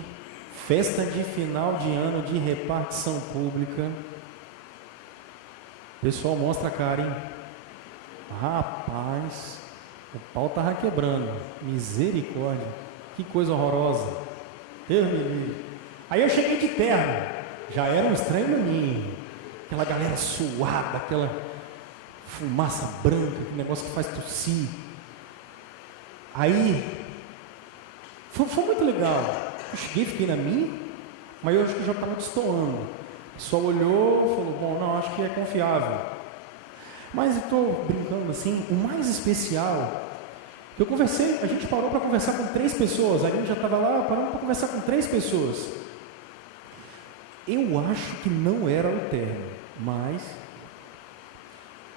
festa de final de ano de repartição pública, o pessoal mostra a cara, hein? Rapaz, o pau estava quebrando, misericórdia, que coisa horrorosa. Deus me livre. Aí eu cheguei de terno, já era um estranho no ninho, aquela galera suada, aquela fumaça branca, aquele negócio que faz tossir. Aí, foi muito legal. Eu cheguei, fiquei na minha, mas eu acho que já estava destoando. Só olhou e falou, bom, não, acho que é confiável. Mas eu estou brincando assim, o mais especial, eu conversei, a gente parou para conversar com 3 pessoas, a gente já estava lá, paramos para conversar com 3 pessoas. Eu acho que não era o terno, mas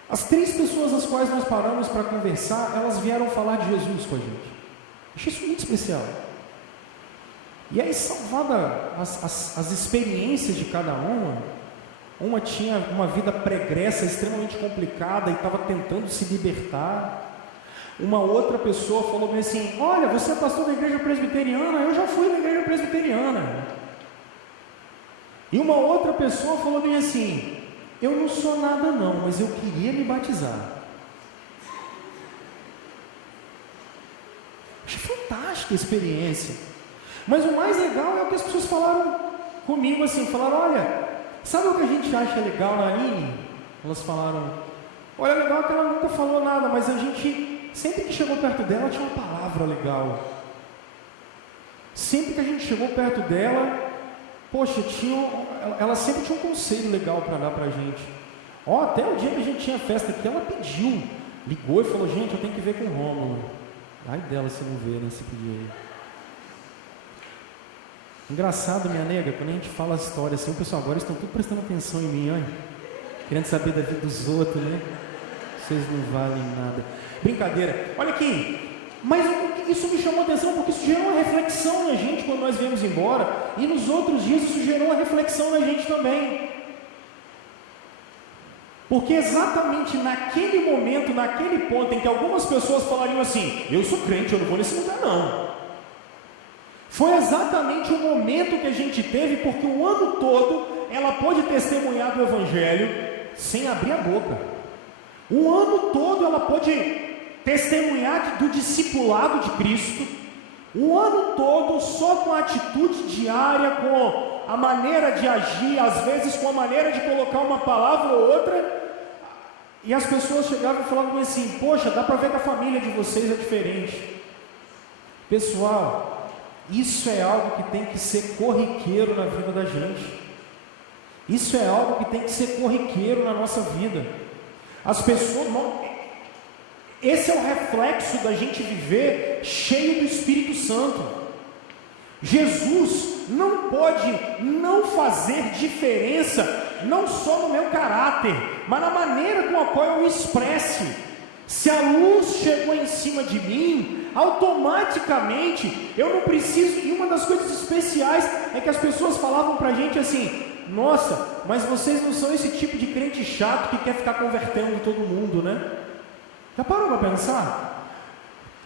as 3 pessoas às quais nós paramos para conversar, elas vieram falar de Jesus com a gente. Achei isso muito especial. E aí, salvada as experiências de cada uma tinha uma vida pregressa extremamente complicada e estava tentando se libertar. Uma outra pessoa falou bem assim, olha, você é pastor da igreja presbiteriana, eu já fui na igreja presbiteriana. E uma outra pessoa falou bem assim, eu não sou nada não, mas eu queria me batizar. Achei fantástica a experiência. Mas o mais legal é o que as pessoas falaram comigo assim, falaram, olha, sabe o que a gente acha legal na Aline? Elas falaram, olha, legal que ela nunca falou nada, mas a gente, sempre que chegou perto dela, tinha uma palavra legal. Sempre que a gente chegou perto dela, poxa, ela sempre tinha um conselho legal para dar para a gente. Até o dia que a gente tinha festa aqui, ela pediu, ligou e falou, gente, eu tenho que ver com o Rômulo. Ai dela se não ver nesse pedido. Engraçado, minha nega, quando a gente fala a história assim, o pessoal agora estão tudo prestando atenção em mim, olha, querendo saber da vida dos outros, né? Vocês não valem nada. Brincadeira. Olha aqui, mas isso me chamou a atenção porque isso gerou uma reflexão na gente quando nós viemos embora, e nos outros dias isso gerou uma reflexão na gente também. Porque exatamente naquele momento, naquele ponto em que algumas pessoas falariam assim, eu sou crente, eu não vou nesse lugar não. Foi exatamente o momento que a gente teve, porque o ano todo ela pôde testemunhar do Evangelho sem abrir a boca. O ano todo ela pôde testemunhar do discipulado de Cristo. O ano todo só com a atitude diária, com a maneira de agir, às vezes com a maneira de colocar uma palavra ou outra. E as pessoas chegavam e falavam assim, poxa, dá para ver que a família de vocês é diferente. Pessoal, isso é algo que tem que ser corriqueiro na vida da gente. Isso é algo que tem que ser corriqueiro na nossa vida. As pessoas esse é o reflexo da gente viver cheio do Espírito Santo. Jesus não pode não fazer diferença, não só no meu caráter, mas na maneira com a qual eu me expresse. Se a luz chegou em cima de mim, automaticamente eu não preciso. E uma das coisas especiais é que as pessoas falavam pra gente assim, nossa, mas vocês não são esse tipo de crente chato que quer ficar convertendo todo mundo, né? Já parou para pensar?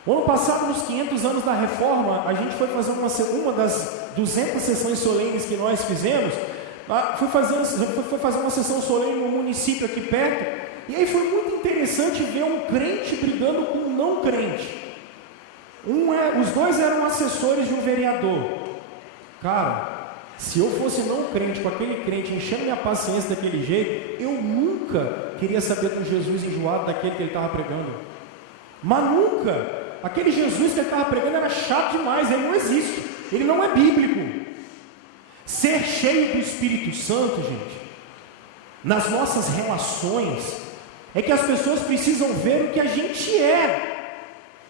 O ano passado, nos 500 anos da Reforma, a gente foi fazer uma das 200 sessões solenes que nós fizemos. Foi fazer uma sessão solene no município aqui perto. E aí foi muito interessante ver um crente brigando com um não crente. Os dois eram assessores de um vereador. Cara, se eu fosse não crente, com aquele crente enchendo minha paciência daquele jeito, eu nunca queria saber do Jesus enjoado daquele que ele estava pregando. Mas nunca. Aquele Jesus que ele estava pregando era chato demais, ele não existe, ele não é bíblico. Ser cheio do Espírito Santo, gente, nas nossas relações, é que as pessoas precisam ver o que a gente é.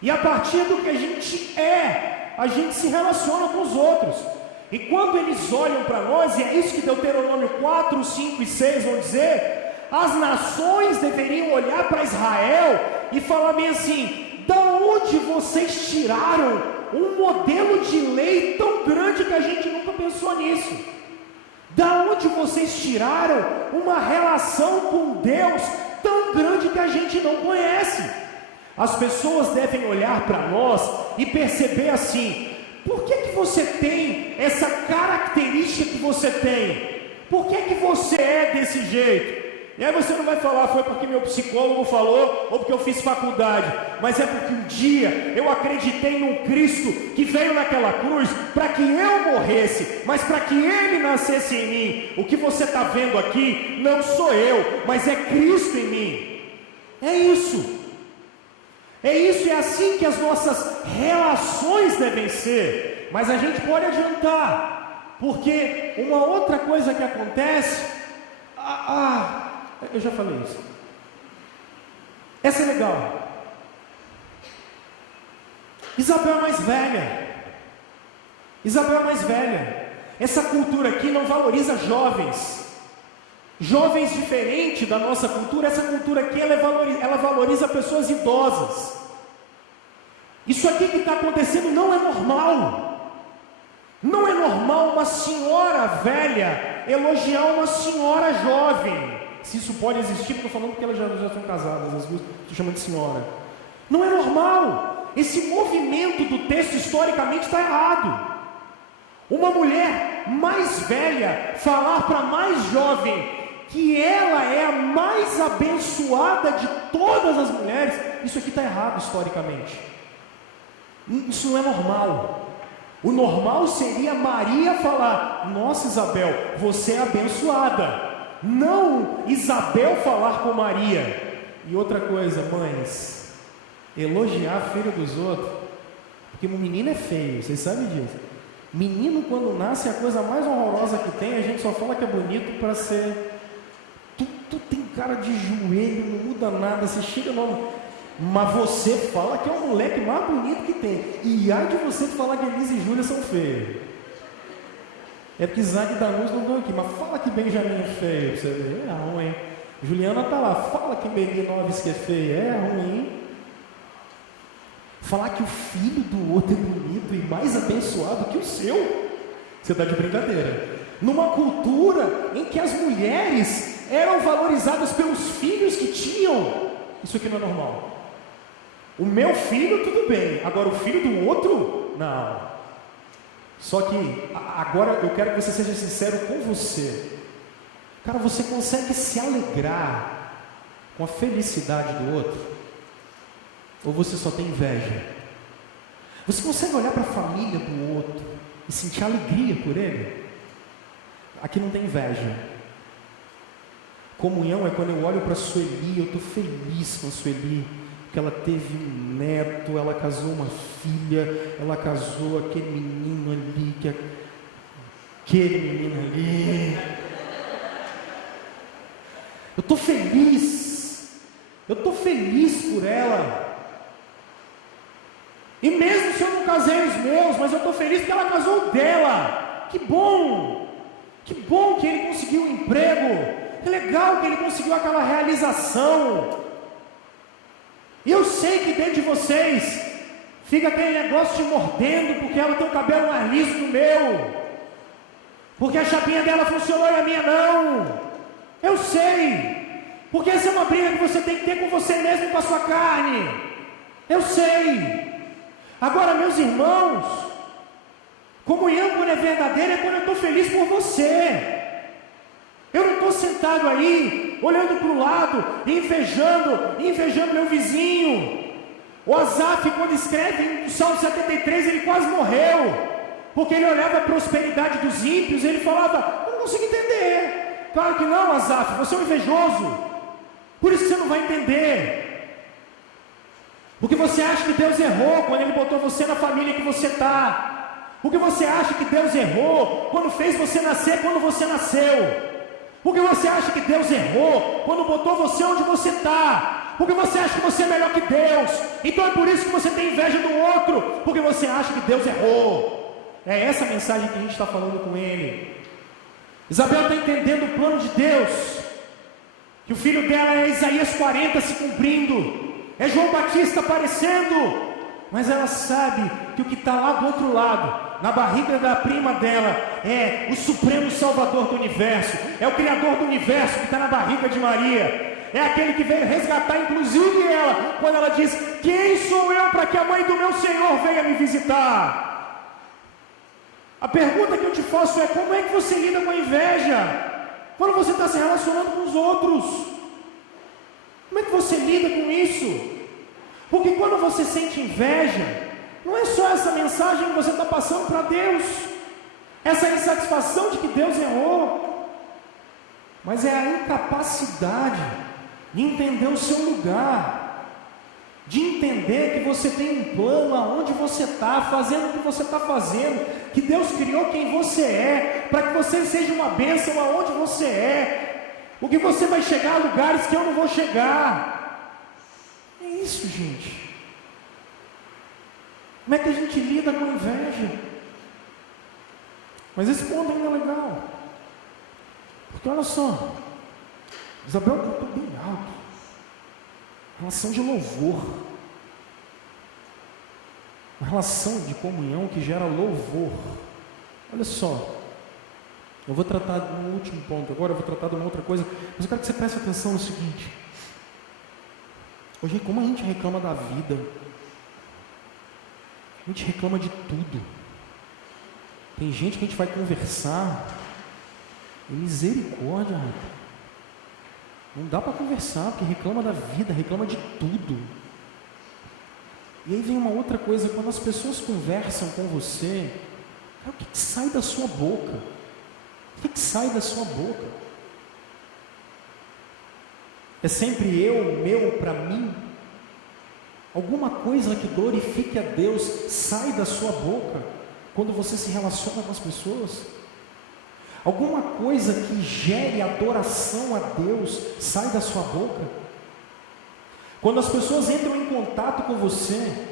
E a partir do que a gente é, a gente se relaciona com os outros. E quando eles olham para nós, e é isso que Deuteronômio 4, 5 e 6 vão dizer, as nações deveriam olhar para Israel e falar bem assim, da onde vocês tiraram um modelo de lei tão grande que a gente nunca pensou nisso? Da onde vocês tiraram uma relação com Deus tão grande que a gente não conhece? As pessoas devem olhar para nós e perceber assim, por que você tem essa característica que você tem? Por que você é desse jeito? E aí você não vai falar, foi porque meu psicólogo falou, ou porque eu fiz faculdade, mas é porque um dia eu acreditei num Cristo que veio naquela cruz para que eu morresse, mas para que Ele nascesse em mim. O que você está vendo aqui não sou eu, mas é Cristo em mim. É isso. É isso, é assim que as nossas relações devem ser. Mas a gente pode adiantar, porque uma outra coisa que acontece, eu já falei isso. Essa é legal. Isabel é mais velha. Isabel é mais velha. Essa cultura aqui não valoriza jovens. Jovens diferente da nossa cultura. Essa cultura aqui ela valoriza pessoas idosas. Isso aqui que está acontecendo não é normal. Não é normal uma senhora velha elogiar uma senhora jovem. Se isso pode existir, porque eu estou falando porque elas já são casadas, as duas se chamam de senhora. Não é normal. Esse movimento do texto historicamente está errado. Uma mulher mais velha falar para mais jovem que ela é a mais abençoada de todas as mulheres, isso aqui está errado historicamente. Isso não é normal. O normal seria Maria falar: nossa, Isabel, você é abençoada. Não Isabel falar com Maria. E outra coisa, mães, elogiar a filha dos outros, porque o menino é feio, vocês sabem disso. Menino, quando nasce, é a coisa mais horrorosa que tem. A gente só fala que é bonito para ser. Tu tem cara de joelho, não muda nada. Você chega no. Mas você fala que é o moleque mais bonito que tem. E ai de você falar que Elisa e Júlia são feios. É porque Isaac e Danus não estão aqui. Mas fala que Benjamin é feio. Você vê, é ruim. Juliana está lá. Fala que Melinoves que é feio. É ruim. Falar que o filho do outro é bonito e mais abençoado que o seu. Você está de brincadeira. Numa cultura em que as mulheres eram valorizadas pelos filhos que tinham. Isso aqui não é normal. O meu filho, tudo bem. Agora o filho do outro, não. Só que agora eu quero que você seja sincero com você. Cara, você consegue se alegrar com a felicidade do outro? Ou você só tem inveja? Você consegue olhar para a família do outro e sentir alegria por ele? Aqui não tem inveja. Comunhão é quando eu olho para a Sueli, eu estou feliz com a Sueli, porque ela teve um neto, ela casou uma filha, ela casou aquele menino ali, aquele menino ali. Eu estou feliz por ela. E mesmo se eu não casei os meus, mas eu estou feliz porque ela casou o dela. Que bom que ele conseguiu um emprego. Que legal que ele conseguiu aquela realização. E eu sei que dentro de vocês fica aquele negócio te mordendo, porque ela tem o cabelo mais liso que o meu, porque a chapinha dela funcionou e a minha não. Eu sei, porque essa é uma briga que você tem que ter com você mesmo e com a sua carne. Eu sei. Agora, meus irmãos, comunhão quando é verdadeira é quando eu estou feliz por você. Eu não estou sentado aí, olhando para o lado, invejando meu vizinho. O Asaf, quando escreve no Salmo 73, ele quase morreu, porque ele olhava a prosperidade dos ímpios, ele falava: eu não consigo entender. Claro que não, Asaf, você é um invejoso, por isso que você não vai entender. Porque você acha que Deus errou quando Ele botou você na família que você está. Porque você acha que Deus errou quando fez você nascer quando você nasceu. Porque você acha que Deus errou quando botou você onde você está. Porque você acha que você é melhor que Deus. Então é por isso que você tem inveja do outro. Porque você acha que Deus errou. É essa a mensagem que a gente está falando com ele. Isabel está entendendo o plano de Deus. Que o filho dela é Isaías 40 se cumprindo. É João Batista aparecendo, mas ela sabe que o que está lá do outro lado, na barriga da prima dela, é o supremo salvador do universo, é o criador do universo que está na barriga de Maria, é aquele que veio resgatar inclusive ela, quando ela diz: quem sou eu para que a mãe do meu Senhor venha me visitar? A pergunta que eu te faço é: como é que você lida com a inveja, quando você está se relacionando com os outros? Como é que você lida com isso? Porque quando você sente inveja, não é só essa mensagem que você está passando para Deus, essa insatisfação de que Deus errou, mas é a incapacidade de entender o seu lugar, de entender que você tem um plano aonde você está, fazendo o que você está fazendo, que Deus criou quem você é, para que você seja uma bênção aonde você é, porque você vai chegar a lugares que eu não vou chegar. É isso, gente. Como é que a gente lida com inveja? Mas esse ponto ainda é legal, porque olha só, Isabel cantou bem alto, relação de louvor, uma relação de comunhão que gera louvor. Olha só, eu vou tratar no último ponto, agora eu vou tratar de uma outra coisa, mas eu quero que você preste atenção no seguinte: hoje, como a gente reclama da vida, a gente reclama de tudo. Tem gente que a gente vai conversar, e misericórdia, rapaz. Não dá para conversar, porque reclama da vida, reclama de tudo. E aí vem uma outra coisa, quando as pessoas conversam com você, o que sai da sua boca? O que sai da sua boca? É sempre eu, meu, para mim? Alguma coisa que glorifique a Deus sai da sua boca quando você se relaciona com as pessoas? Alguma coisa que gere adoração a Deus sai da sua boca? Quando as pessoas entram em contato com você,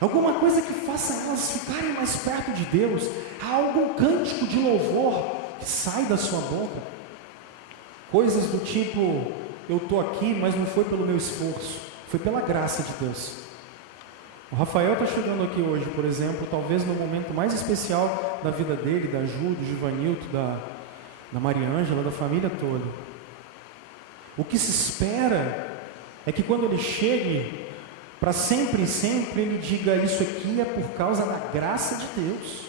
alguma coisa que faça elas ficarem mais perto de Deus, há algum cântico de louvor que sai da sua boca? Coisas do tipo: eu estou aqui, mas não foi pelo meu esforço, foi pela graça de Deus. O Rafael está chegando aqui hoje, por exemplo, talvez no momento mais especial da vida dele, da Ju, do Givanilto, da Maria Ângela, da família toda. O que se espera é que quando ele chegue, para sempre e sempre ele diga: isso aqui é por causa da graça de Deus.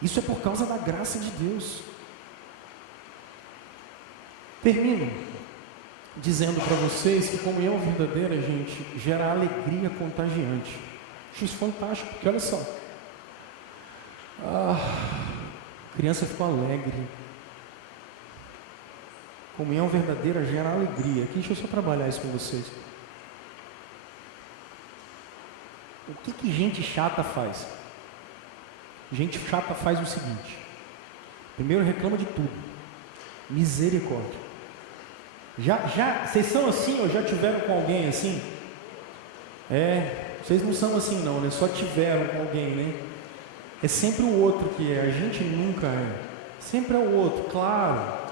Isso é por causa da graça de Deus. Termino dizendo para vocês que comunhão verdadeira, gente, gera alegria contagiante. Acho isso fantástico, porque olha só, a criança ficou alegre. Comunhão verdadeira gera alegria. Aqui, deixa eu só trabalhar isso com vocês. O que gente chata faz? Gente chata faz o seguinte: primeiro reclama de tudo. Misericórdia. Vocês são assim ou já tiveram com alguém assim? Vocês não são assim não, né? Só tiveram com alguém, né? É sempre o outro que é, a gente nunca é. Sempre é o outro, claro.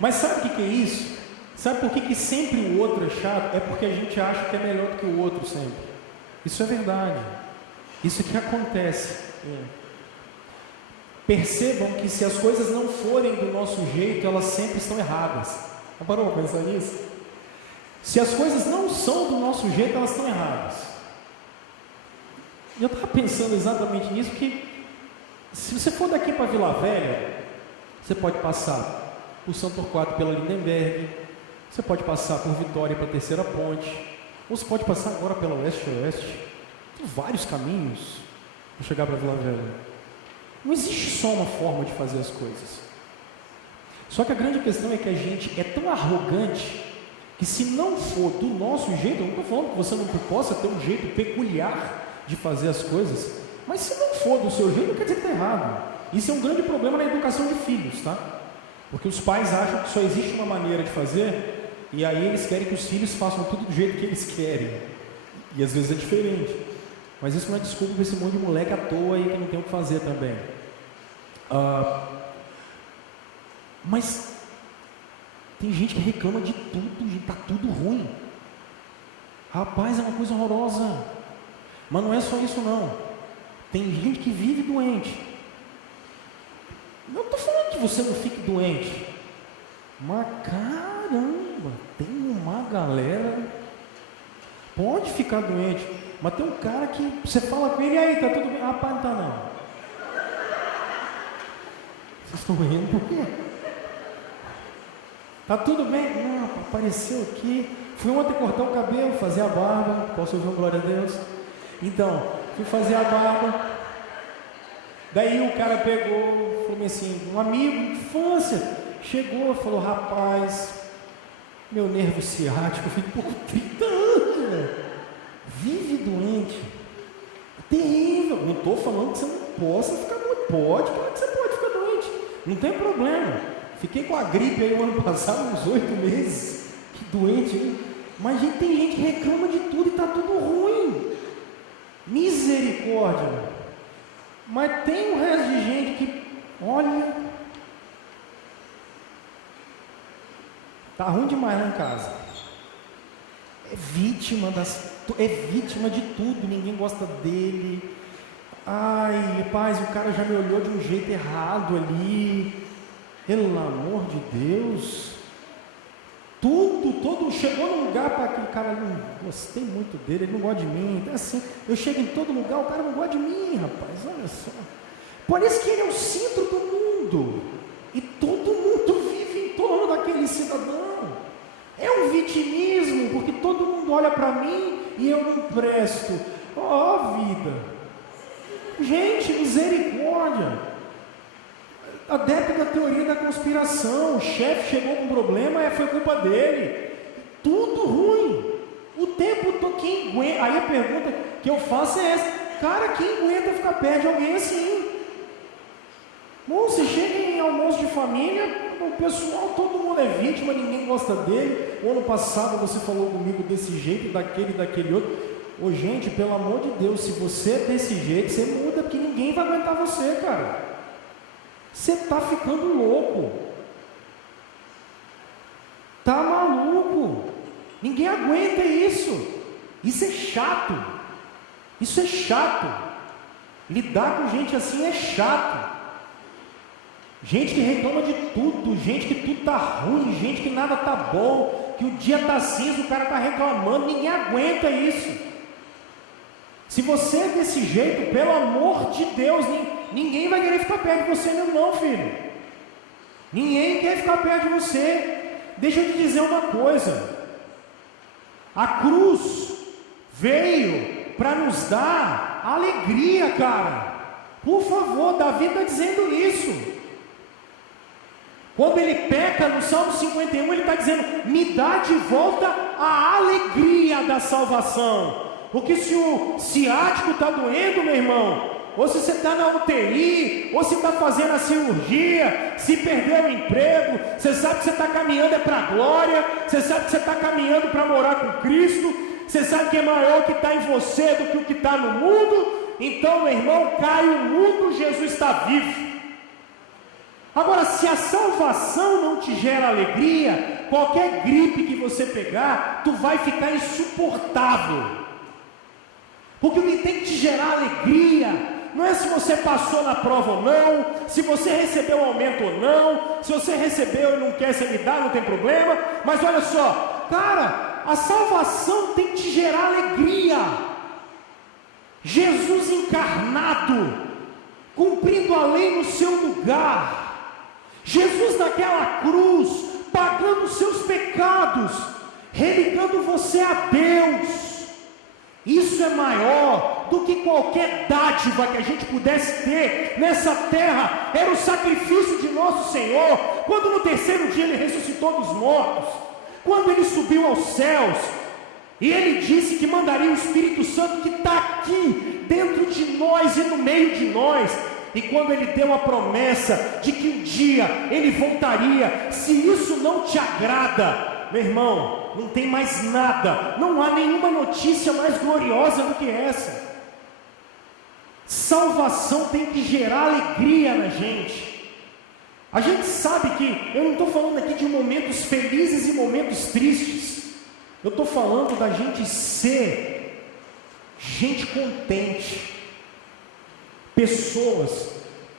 Mas sabe o que é isso? Sabe por que sempre o outro é chato? É porque a gente acha que é melhor do que o outro sempre. Isso é verdade. Isso que acontece. Percebam que se as coisas não forem do nosso jeito, elas sempre estão erradas. Já parou para pensar nisso? Se as coisas não são do nosso jeito, elas estão erradas. E eu estava pensando exatamente nisso, que se você for daqui para Vila Velha, você pode passar por São Torquato pela Lindenberg, você pode passar por Vitória para a Terceira Ponte, ou você pode passar agora pela Oeste-Oeste. Tem vários caminhos para chegar para Vila Velha. Não existe só uma forma de fazer as coisas. Só que a grande questão é que a gente é tão arrogante que, se não for do nosso jeito, eu não estou falando que você não possa ter um jeito peculiar de fazer as coisas, mas se não for do seu jeito, não quer dizer que está errado. Isso é um grande problema na educação de filhos, tá? Porque os pais acham que só existe uma maneira de fazer, e aí eles querem que os filhos façam tudo do jeito que eles querem, e às vezes é diferente. Mas isso não é desculpa para esse monte de moleque à toa aí que não tem o que fazer também. Mas tem gente que reclama de tudo, está tudo ruim. Rapaz, é uma coisa horrorosa. Mas não é só isso não. Tem gente que vive doente. Não estou falando que você não fique doente. Mas caramba, tem uma galera. Pode ficar doente. Mas tem um cara que você fala com ele: e aí, tá tudo bem? Rapaz, não tá não. Vocês estão rindo por quê? Tá tudo bem? Não, apareceu aqui. Fui ontem cortar o cabelo, fazer a barba. Posso ouvir um glória a Deus? Então, fui fazer a barba. Daí o cara pegou, falou assim, um amigo de infância, chegou, falou: rapaz, meu nervo ciático, eu fico por 30 anos, velho. Vive doente. Terrível. Não estou falando que você não possa ficar doente. Pode, claro que você pode ficar doente. Não tem problema. Fiquei com a gripe aí o ano passado, uns 8 meses. Que doente, hein? Mas tem gente que reclama de tudo e está tudo ruim. Misericórdia. Mas tem um resto de gente que, olha, tá ruim demais lá em casa. É vítima de tudo, ninguém gosta dele. Ai, rapaz, o cara já me olhou de um jeito errado ali. Pelo amor de Deus. Todo chegou num lugar para aquele cara, não gostei muito dele, ele não gosta de mim. Então, assim, eu chego em todo lugar, o cara não gosta de mim, rapaz, olha só. Parece que ele é o centro do mundo. E todo mundo vive em torno daquele cidadão. É um vitimismo, porque todo mundo olha para mim e eu não presto. Ó, vida. Gente, misericórdia. Adepto da teoria da conspiração. O chefe chegou com um problema, foi culpa dele. Tudo ruim. O tempo todo. Quem aguenta? Aí a pergunta que eu faço é essa. Cara, quem aguenta ficar perto de alguém assim? Bom, você chega em almoço de família, o pessoal, todo mundo é vítima, ninguém gosta dele. O ano passado você falou comigo desse jeito, daquele outro. Ô gente, pelo amor de Deus, se você é desse jeito, você muda, porque ninguém vai aguentar você, cara. Você está ficando louco. Tá maluco. Ninguém aguenta isso. Isso é chato. Isso é chato. Lidar com gente assim é chato. Gente que reclama de tudo, gente que tudo está ruim, gente que nada está bom, que o dia está cinza, o cara está reclamando, ninguém aguenta isso. Se você é desse jeito, pelo amor de Deus, ninguém vai querer ficar perto de você mesmo não, filho. Ninguém quer ficar perto de você. Deixa eu te dizer uma coisa. A cruz veio para nos dar alegria, cara. Por favor, Davi está dizendo isso. Quando ele peca no Salmo 51, ele está dizendo: me dá de volta a alegria da salvação. Porque se o ciático está doendo, meu irmão, ou se você está na UTI, ou se está fazendo a cirurgia, se perdeu o emprego, você sabe que você está caminhando para a glória, você sabe que você está caminhando para morar com Cristo, você sabe que é maior o que está em você do que o que está no mundo. Então, meu irmão, cai o mundo, Jesus está vivo. Agora, se a salvação não te gera alegria, qualquer gripe que você pegar, tu vai ficar insuportável. Porque o que tem que te gerar alegria não é se você passou na prova ou não, se você recebeu um aumento ou não, se você recebeu e não quer se me dar, não tem problema. Mas olha só, cara, a salvação tem que te gerar alegria. Jesus encarnado, cumprindo a lei no seu lugar. Jesus naquela cruz, pagando os seus pecados, religando você a Deus. Isso é maior do que qualquer dádiva que a gente pudesse ter nessa terra. Era o sacrifício de nosso Senhor, quando no terceiro dia Ele ressuscitou dos mortos, quando Ele subiu aos céus, e Ele disse que mandaria o Espírito Santo que está aqui, dentro de nós e no meio de nós. E quando Ele deu a promessa de que um dia Ele voltaria, se isso não te agrada, meu irmão, não tem mais nada, não há nenhuma notícia mais gloriosa do que essa. Salvação tem que gerar alegria na gente. A gente sabe que, eu não estou falando aqui de momentos felizes e momentos tristes, eu estou falando da gente ser gente contente. Pessoas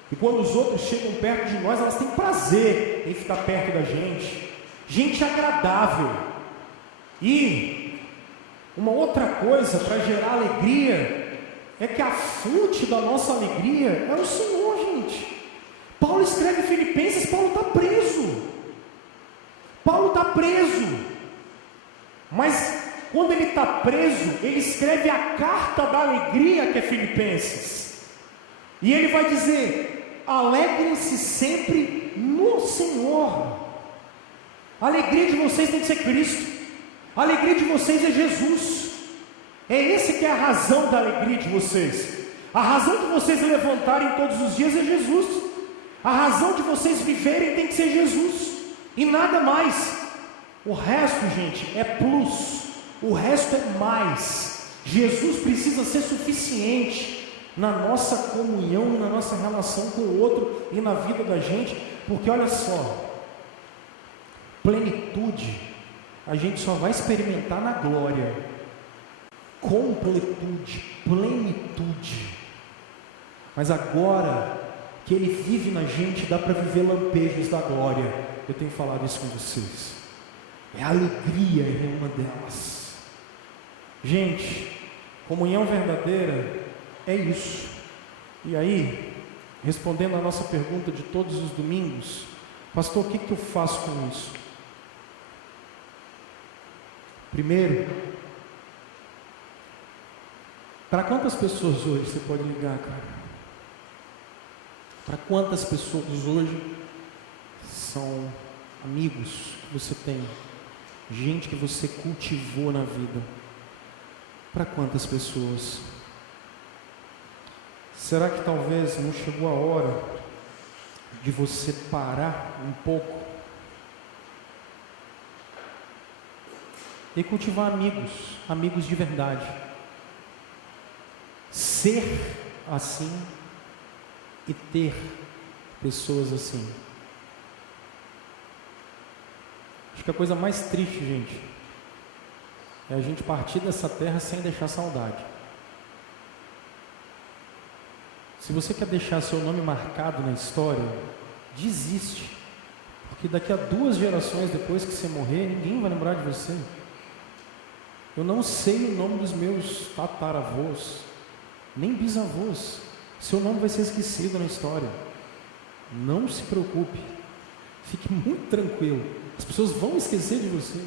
que quando os outros chegam perto de nós, elas têm prazer em ficar perto da gente. Gente agradável. E uma outra coisa para gerar alegria é que a fonte da nossa alegria é o Senhor, gente. Paulo escreve em Filipenses, Paulo está preso. Paulo está preso. Mas quando ele está preso, ele escreve a carta da alegria, que é Filipenses. E ele vai dizer: alegrem-se sempre no Senhor. A alegria de vocês tem que ser Cristo. A alegria de vocês é Jesus. É esse que é a razão da alegria de vocês. A razão de vocês levantarem todos os dias é Jesus. A razão de vocês viverem tem que ser Jesus. E nada mais. O resto, gente, é plus. O resto é mais. Jesus precisa ser suficiente na nossa comunhão, na nossa relação com o outro e na vida da gente. Porque olha só, plenitude a gente só vai experimentar na glória. Completude, plenitude. Mas agora que Ele vive na gente, dá para viver lampejos da glória. Eu tenho falado isso com vocês. É a alegria em uma delas. Gente, comunhão verdadeira é isso. E aí, respondendo a nossa pergunta de todos os domingos, pastor, o que eu faço com isso? Primeiro, para quantas pessoas hoje você pode ligar, cara? Para quantas pessoas hoje são amigos que você tem? Gente que você cultivou na vida? Para quantas pessoas? Será que talvez não chegou a hora de você parar um pouco e cultivar amigos, amigos de verdade? Ser assim e ter pessoas assim. Acho que a coisa mais triste, gente, é a gente partir dessa terra sem deixar saudade. Se você quer deixar seu nome marcado na história, desiste. Porque daqui a 2 gerações depois que você morrer, ninguém vai lembrar de você. Eu não sei o nome dos meus tataravôs, nem bisavôs. Seu nome vai ser esquecido na história. Não se preocupe. Fique muito tranquilo. As pessoas vão esquecer de você.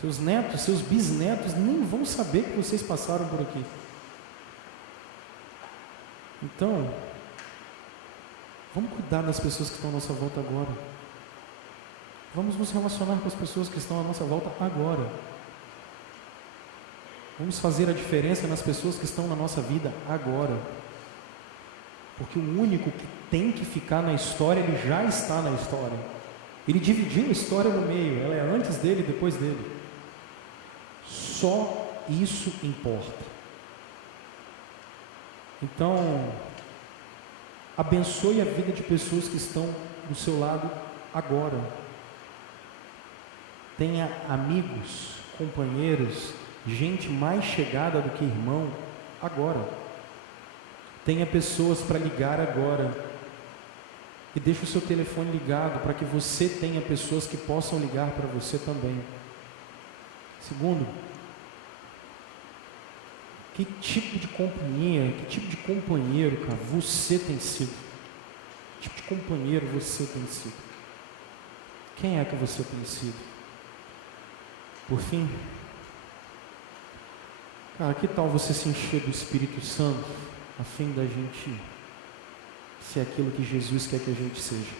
Seus netos, seus bisnetos nem vão saber que vocês passaram por aqui. Então, vamos cuidar das pessoas que estão à nossa volta agora. Vamos nos relacionar com as pessoas que estão à nossa volta agora. Vamos fazer a diferença nas pessoas que estão na nossa vida agora. Porque o único que tem que ficar na história, ele já está na história. Ele dividiu a história no meio, ela é antes dele e depois dele. Só isso importa. Então, abençoe a vida de pessoas que estão do seu lado agora. Tenha amigos, companheiros, gente mais chegada do que irmão agora. Tenha pessoas para ligar agora. E deixe o seu telefone ligado para que você tenha pessoas que possam ligar para você também. Segundo, que tipo de companhia, que tipo de companheiro, cara, você tem sido? Que tipo de companheiro você tem sido? Quem é que você tem sido? Por fim, cara, que tal você se encher do Espírito Santo, a fim da gente ser aquilo que Jesus quer que a gente seja?